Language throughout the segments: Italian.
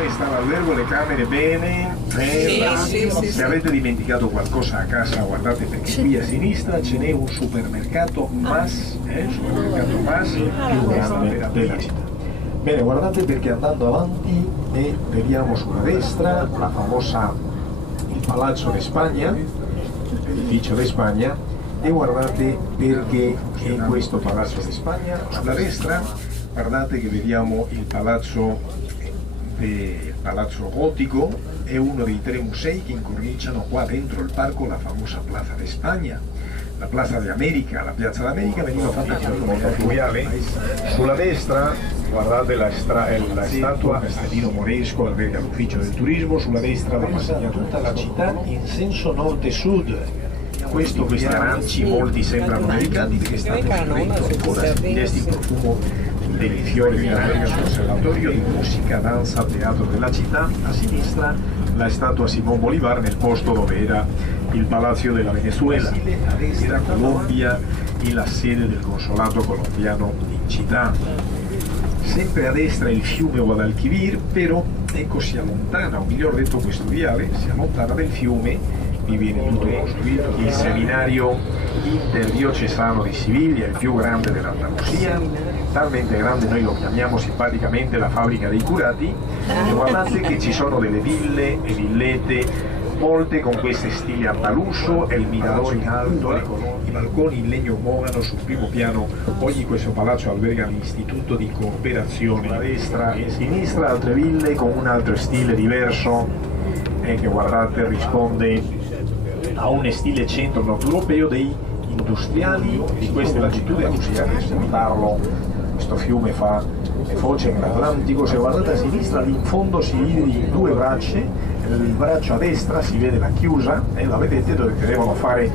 come sta l'albergo, le camere bene? Se avete dimenticato qualcosa a casa, guardate, perché qui a sinistra ce n'è un supermercato Mas, supermercato Mas più grande della città. Bene, guardate perché andando avanti vediamo sulla destra la famosa, il Palazzo de Spagna, l'edificio de Spagna, e guardate perché è questo Palazzo de Spagna. Sulla destra guardate che vediamo il palazzo gotico, è uno dei 3 musei che incorniciano qua dentro il parco la famosa Plaza de Spagna. La Plaza de América, la Piazza d'America veniva fatta in Portogallo. Sulla destra guardate la statua Castellino Moresco, alberga l'ufficio del turismo. Sulla destra disegna tutta la città in senso nord-sud. Questi aranci molti sembrano delicati perché stanno scrivendo ancora sentesti il profumo dei fiori di arancio sul conservatorio di musica, danza, teatro della città. A sinistra la statua Simón Bolívar nel posto dove era il Palazzo della Venezuela. A destra Colombia e la sede del consolato colombiano in città. Sempre a destra il fiume Guadalquivir, però ecco si allontana, o meglio detto questo viale si allontana del fiume. Qui viene tutto costruito il seminario interdiocesano di Siviglia, il più grande dell'Andalusia, talmente grande noi lo chiamiamo simpaticamente la fabbrica dei curati. E guardate che ci sono delle ville e villette molte con questi stili andaluso, e il mirador in alto, i balconi in legno mogano sul primo piano. Oggi questo palazzo alberga l'Istituto di Cooperazione. A destra e a sinistra altre ville con un altro stile diverso e che guardate risponde a un stile centro-nord europeo dei industriali di queste latitudini. Possiate sentarlo, questo fiume fa foce nell'Atlantico. Se guardate a sinistra in fondo si divide in 2 braccia, il braccio a destra si vede la chiusa e la vedete dove devono fare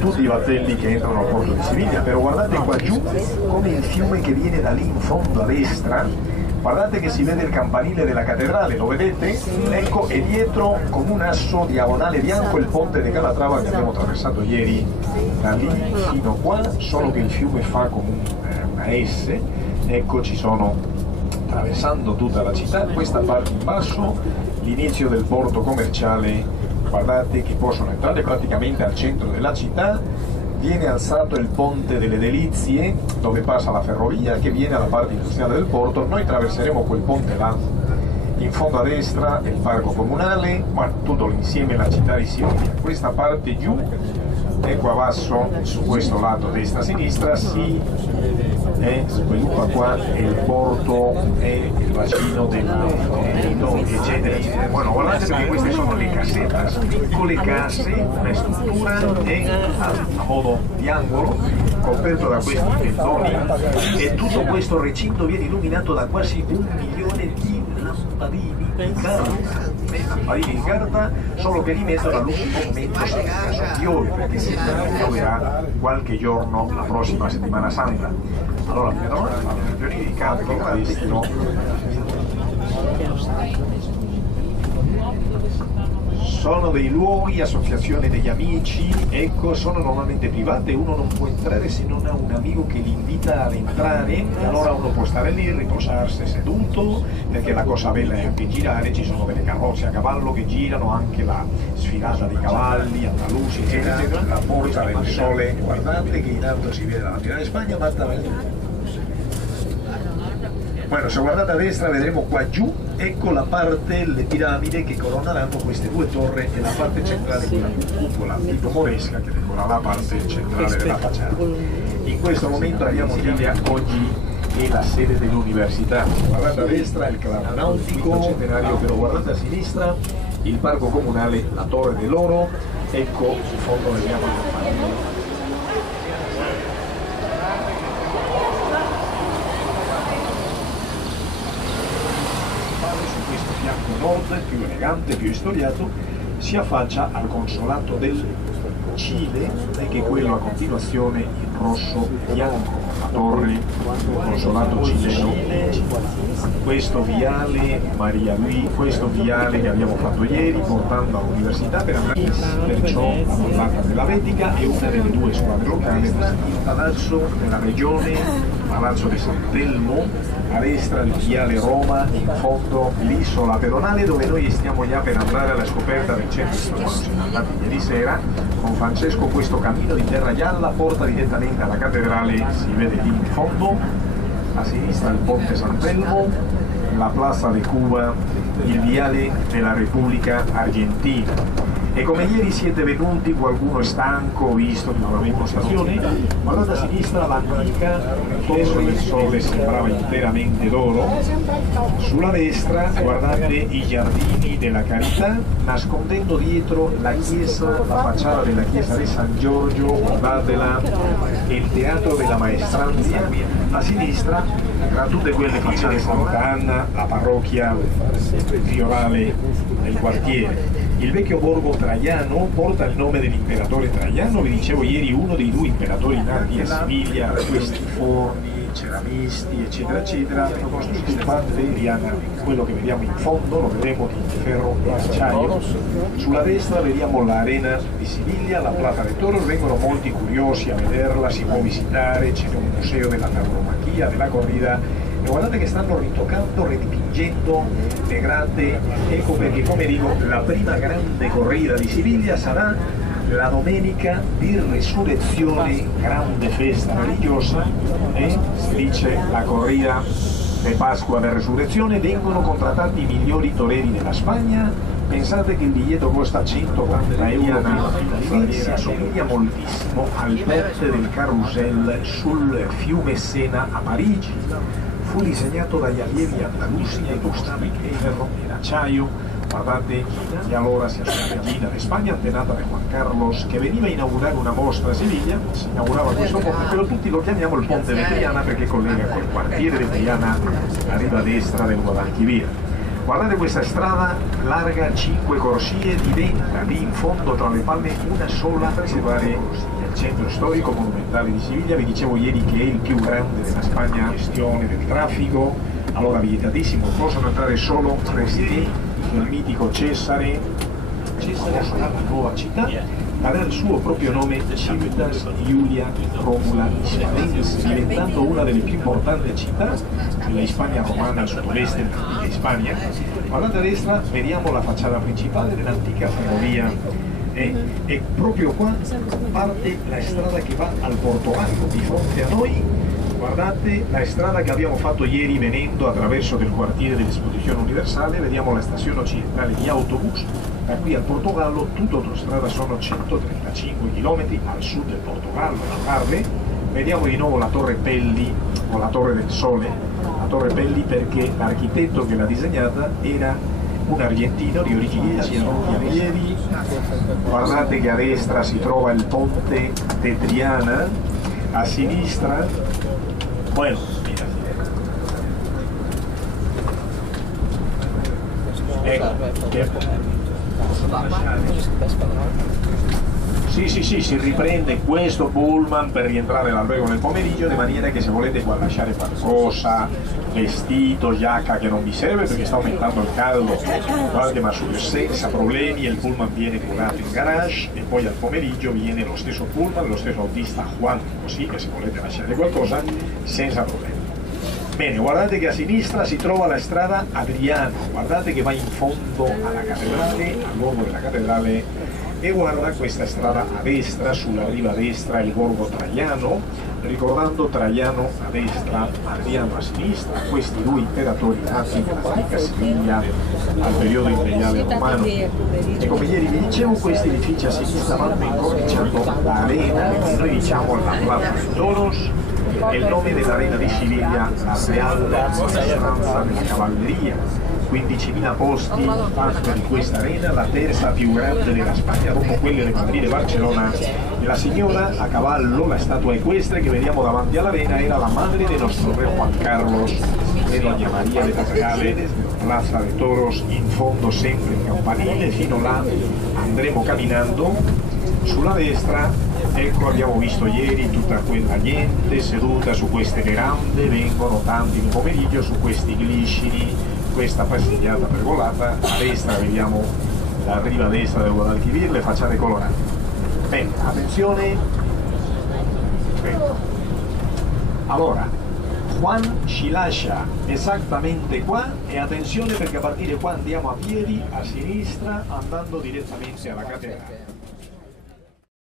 tutti i battelli che entrano al porto di Siviglia. Però guardate qua giù come il fiume che viene da lì in fondo a destra. Guardate che si vede il campanile della cattedrale, lo vedete? Ecco, e dietro con un asso diagonale bianco il ponte di Calatrava che abbiamo attraversato ieri, da lì fino qua, solo che il fiume fa come una S. Ecco, ci sono, attraversando tutta la città, questa parte in basso, l'inizio del porto commerciale. Guardate che possono entrare praticamente al centro della città. Viene alzato il ponte delle Delizie dove passa la ferrovia che viene alla parte industriale del porto. Noi attraverseremo quel ponte là. In fondo a destra il parco comunale, tutto l'insieme la città di Siviglia. Questa parte giù, ecco a basso, su questo lato destra-sinistra si sviluppa qua il porto e il bacino del Nilo, eccetera, eccetera. Bueno, guardate perché queste sono le casetas, piccole case, una struttura a modo di angolo, coperto da questi tendoni, e tutto questo recinto viene illuminato da quasi 1 milione di lampadini di carta, solo che li mettono all'ultimo momento se in caso piove, perché se non pioverà qualche giorno la prossima settimana santa. Allora mettono le ragioni di carta che restino. Sono dei luoghi, associazione degli amici, ecco, sono normalmente private, uno non può entrare se non ha un amico che li invita ad entrare, e allora uno può stare lì, riposarsi seduto, perché la cosa bella è anche girare, ci sono delle carrozze a cavallo che girano, anche la sfilata dei cavalli, andalusi, eccetera, la porta del sole, guardate che in alto si vede la bandiera di Spagna, Bueno, se guardate a destra vedremo qua giù, ecco la parte, le piramidi che coroneranno queste 2 torri e la parte centrale con la cupola tipo moresca che decora la parte centrale della facciata. In questo momento abbiamo Livia, oggi è la sede dell'università. Guardate a destra il club nautico centenario, però guardate a sinistra il parco comunale, la Torre dell'Oro, ecco in fondo vediamo il campanile. Nord, più elegante, più istoriato, si affaccia al consolato del Cile, che è quello a continuazione in rosso bianco, la torre del consolato cileno. Questo viale Maria Luisa, questo viale che abbiamo fatto ieri portando all'università per andare, perciò la portata della Vetica è una delle 2 squadre locali, il palazzo della regione Palazzo di San Telmo, a destra il viale Roma, in fondo l'isola pedonale dove noi stiamo già per andare alla scoperta del centro quando siamo andati ieri sera con Francesco. Questo cammino di terra gialla porta direttamente alla cattedrale, si vede lì in fondo, a sinistra il ponte San Telmo, la Plaza de Cuba, il viale della Repubblica Argentina. E come ieri siete venuti, qualcuno è stanco, visto che non avevo stazione, guardate a sinistra l'antica Torre del Sole, sembrava interamente d'oro, sulla destra guardate i giardini della Carità, nascondendo dietro la chiesa, la facciata della chiesa di San Giorgio, guardatela, il teatro della Maestranza, a sinistra tra tutte quelle facciate Santa Anna, la parrocchia riorale del quartiere. Il vecchio borgo Traiano porta il nome dell'imperatore Traiano, vi dicevo ieri, uno dei due imperatori nati a Siviglia, questi forni, ceramisti, eccetera, eccetera, hanno costruito il Ponte Diana, quello che vediamo in fondo, lo vedremo di ferro e acciaio. Sulla destra vediamo l'arena di Siviglia, la Plaza de Toros, vengono molti curiosi a vederla, si può visitare, c'è un museo della tauromaquia, della corrida. E guardate che stanno ritoccando, ridipingendo le grandi, ecco perché, come dico, la prima grande corrida di Siviglia sarà la domenica di Resurrezione, grande festa religiosa, si dice la corrida di Pasqua de Resurrezione. Vengono contrattati i migliori toreri della Spagna. Pensate che il biglietto costa 180 euro, si assomiglia moltissimo al ponte del Carrousel sul fiume Sena a Parigi. Fu disegnato dagli allievi andalusi e costava in ferro e in acciaio. Guardate, e allora si assume Gina di Spagna, antenata da Juan Carlos, che veniva a inaugurare una mostra a Siviglia. Si inaugurava questo ponte, però tutti lo chiamiamo il ponte de Triana perché collega col quartiere di Triana a riva destra del Guadalquivir. Guardate questa strada larga 5 corsie, diventa lì in fondo tra le palme una sola per arrivare al centro storico monumentale di Siviglia. Vi dicevo ieri che è il più grande della Spagna, gestione del traffico, allora vietatissimo, possono entrare solo residenti del mitico Cesare, la nuova città, aveva il suo proprio nome, Civitas Iulia Romula Hispalense, diventando una delle più importanti città della Hispania romana al sud-ovest di Spagna. Guardate a destra, vediamo la facciata principale dell'antica ferrovia e proprio qua parte la strada che va al Portogallo. Di fronte a noi guardate la strada che abbiamo fatto ieri venendo attraverso del quartiere dell'Esposizione Universale, vediamo la stazione occidentale di autobus. Da qui al Portogallo, tutta autostrada, sono 135 km al sud del Portogallo, a Parve. Vediamo di nuovo la Torre Pelli, o la Torre del Sole, la Torre Pelli perché l'architetto che l'ha disegnata era un argentino di origini Chiavieri. Guardate che a destra si trova il ponte de Triana, a sinistra, bueno, ecco, sì, si riprende questo pullman per rientrare all'albergo nel pomeriggio, di maniera che se volete qua lasciare qualcosa, vestito, giacca, che non vi serve perché sta aumentando il caldo, guardate, ma senza problemi, il pullman viene curato in garage e poi al pomeriggio viene lo stesso pullman, lo stesso autista Juan, così che se volete lasciare qualcosa senza problemi. Bene, guardate che a sinistra si trova la strada Adriano, guardate che va in fondo alla cattedrale, al borgo della cattedrale, e guarda questa strada a destra, sulla riva destra il borgo Traiano, ricordando Traiano a destra, Adriano a sinistra, questi due imperatori nati nell'antica Siviglia al periodo imperiale romano. E come ieri vi dicevo, questi edifici a sinistra vanno incominciando l'arena, noi diciamo la Plaza de Toros, è il nome dell'arena di Siviglia, la Real Maestranza della Cavalleria. 15.000 posti fanno di questa arena, la terza più grande della Spagna dopo quelle di Madrid e Barcellona. E la signora a cavallo, la statua equestre che vediamo davanti all'arena, era la madre del nostro re Juan Carlos e Doña María de la Reale, Plaza de Toros, in fondo sempre il campanile, fino là andremo camminando. Sulla destra, ecco, abbiamo visto ieri tutta quella gente seduta su queste verande, vengono tanti nel pomeriggio su questi gliscini, questa passeggiata pergolata. A destra vediamo la riva destra del Guadalquivir, le facciate colorate. Bene, attenzione. Bene. Allora, Juan ci lascia esattamente qua e attenzione perché a partire qua andiamo a piedi a sinistra andando direttamente alla cattedrale.